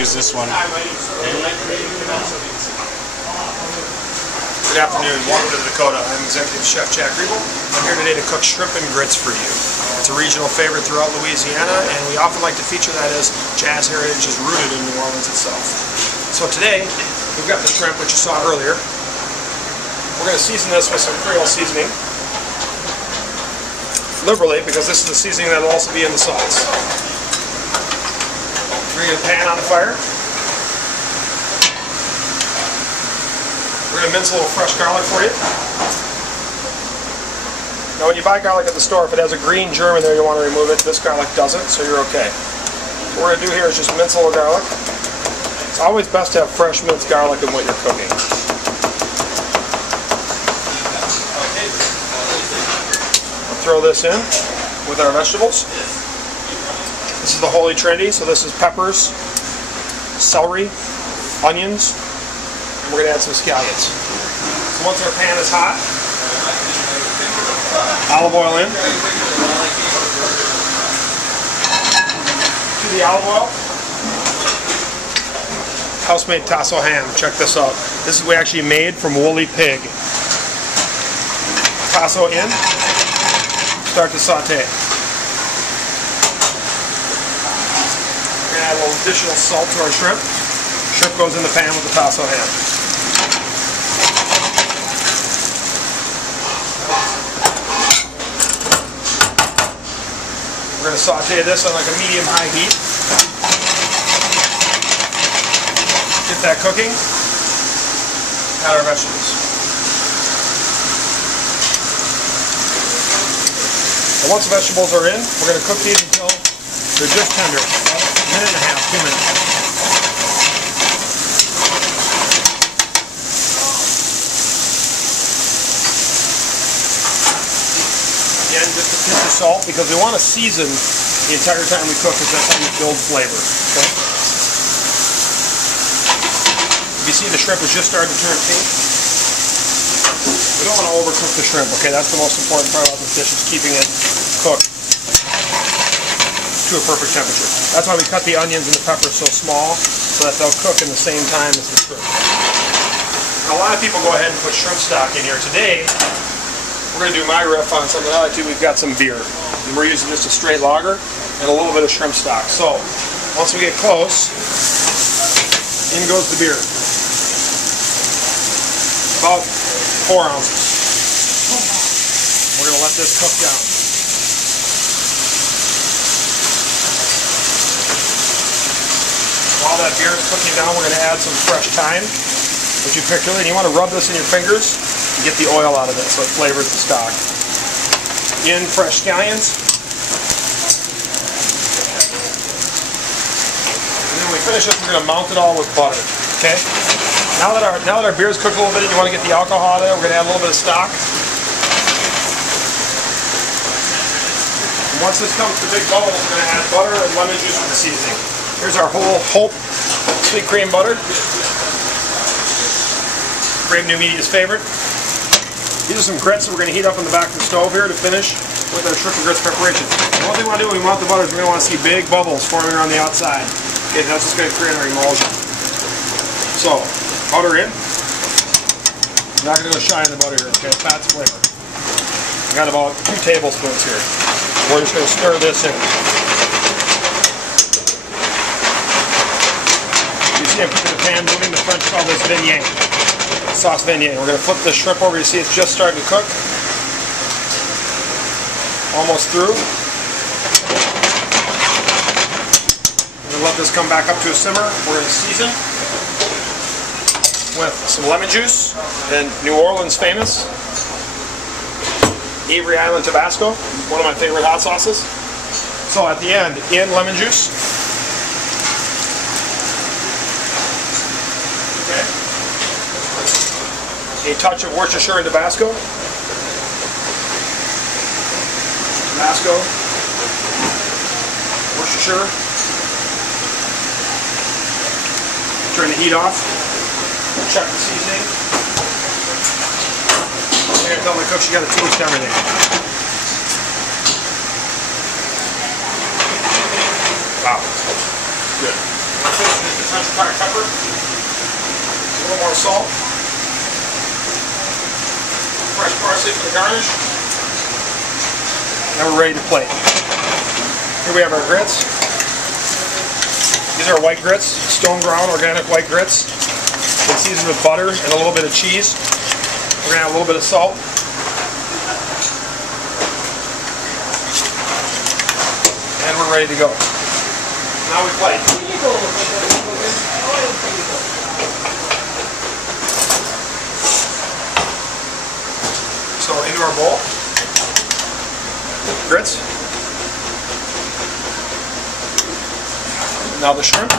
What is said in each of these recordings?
Use this one. Good afternoon. Welcome to Dakota. I'm Executive Chef Jack Riebel. I'm here today to cook shrimp and grits for you. It's a regional favorite throughout Louisiana, and we often like to feature that as jazz heritage is rooted in New Orleans itself. So today, we've got the shrimp, which you saw earlier. We're going to season this with some Creole seasoning. Liberally, because this is the seasoning that will also be in the sauce. We're going to get a pan on the fire. We're going to mince a little fresh garlic for you. Now when you buy garlic at the store, if it has a green germ in there, you want to remove it. This garlic doesn't, so you're okay. What we're going to do here is just mince a little garlic. It's always best to have fresh minced garlic in what you're cooking. We'll throw this in with our vegetables. This is the Holy Trinity, so this is peppers, celery, onions, and we're going to add some scallions. So once our pan is hot, olive oil in. To the olive oil, house-made tasso ham. Check this out. This is we actually made from woolly pig. Tasso in. Start to saute. We're going to add a little additional salt to our shrimp. Shrimp goes in the pan with the tasso ham. We're going to saute this on like a medium-high heat. Get that cooking. Add our vegetables. And once the vegetables are in, we're going to cook these until they're just tender. About a minute and a half, 2 minutes. Again, just a pinch of salt, because we want to season the entire time we cook, because that's how we build flavor. Okay? If you see the shrimp is just starting to turn pink, we don't want to overcook the shrimp. Okay, that's the most important part about this dish, is keeping it cooked to a perfect temperature. That's why we cut the onions and the peppers so small, so that they'll cook in the same time as the shrimp. Now, a lot of people go ahead and put shrimp stock in here. Today, we're going to do my riff on something I like to do. We've got some beer. And we're using just a straight lager and a little bit of shrimp stock. So, once we get close, in goes the beer. About 4 ounces. We're going to let this cook down. While that beer is cooking down, we're going to add some fresh thyme, which you picked earlier. And you want to rub this in your fingers and get the oil out of it so it flavors the stock. In fresh scallions. And then when we finish this, we're going to mount it all with butter. Okay? Now that our beer is cooked a little bit, you want to get the alcohol out of it. We're going to add a little bit of stock. And once this comes to big bubbles, we're going to add butter and lemon juice with the seasoning. Here's our whole Hope sweet cream butter. Brave New Media's favorite. These are some grits that we're going to heat up on the back of the stove here to finish with our shrimp and grits preparation. And one thing we want to do when we mount the butter is we're going to want to see big bubbles forming around the outside. Okay, that's just going to create our emulsion. So, butter in. I'm not going to go shy in the butter here, okay? Fat's flavor. I got about 2 tablespoons here. We're just going to stir this in. You see I'm keeping the pan moving. The French call this vignette. Sauce vignette. We're going to flip the shrimp over. You see it's just starting to cook. Almost through. We're going to let this come back up to a simmer. We're going to season with some lemon juice and New Orleans famous Avery Island Tabasco, one of my favorite hot sauces. So at the end, in lemon juice. Okay. A touch of Worcestershire and Tabasco. Tabasco. Worcestershire. Turn the heat off. Check the seasoning. I tell my cooks you got to taste everything. Wow. Good. touch of cracked pepper, a little more salt, fresh parsley for the garnish. Now we're ready to plate. Here we have our grits. These are white grits, stone ground organic white grits. They're seasoned with butter and a little bit of cheese. We're going to add a little bit of salt. And we're ready to go. Now we plate. So into our bowl, grits. Now the shrimp.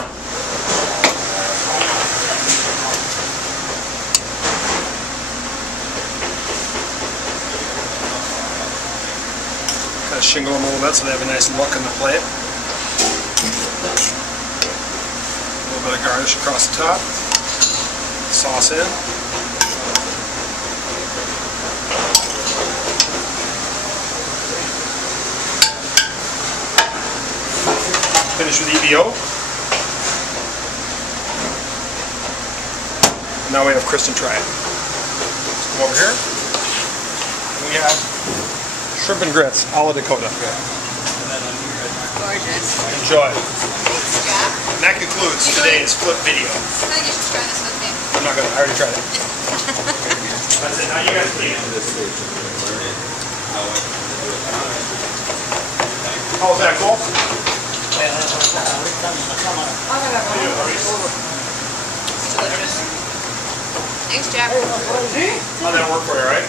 Kind of shingle them a little bit so they have a nice look on the plate. A little bit of garnish across the top. Sauce in. Finish with EVO. Now we have Kristen try it. Let's come over here. We have shrimp and grits, a la Dakota. Gorgeous. Enjoy. Thanks, Jack. And that concludes today's flip video. I think you should try this with me. I'm not gonna, I already tried it. That's it, now you guys clean it. How's that, cool? It's delicious. Thanks, Jack. How'd that work for you, right?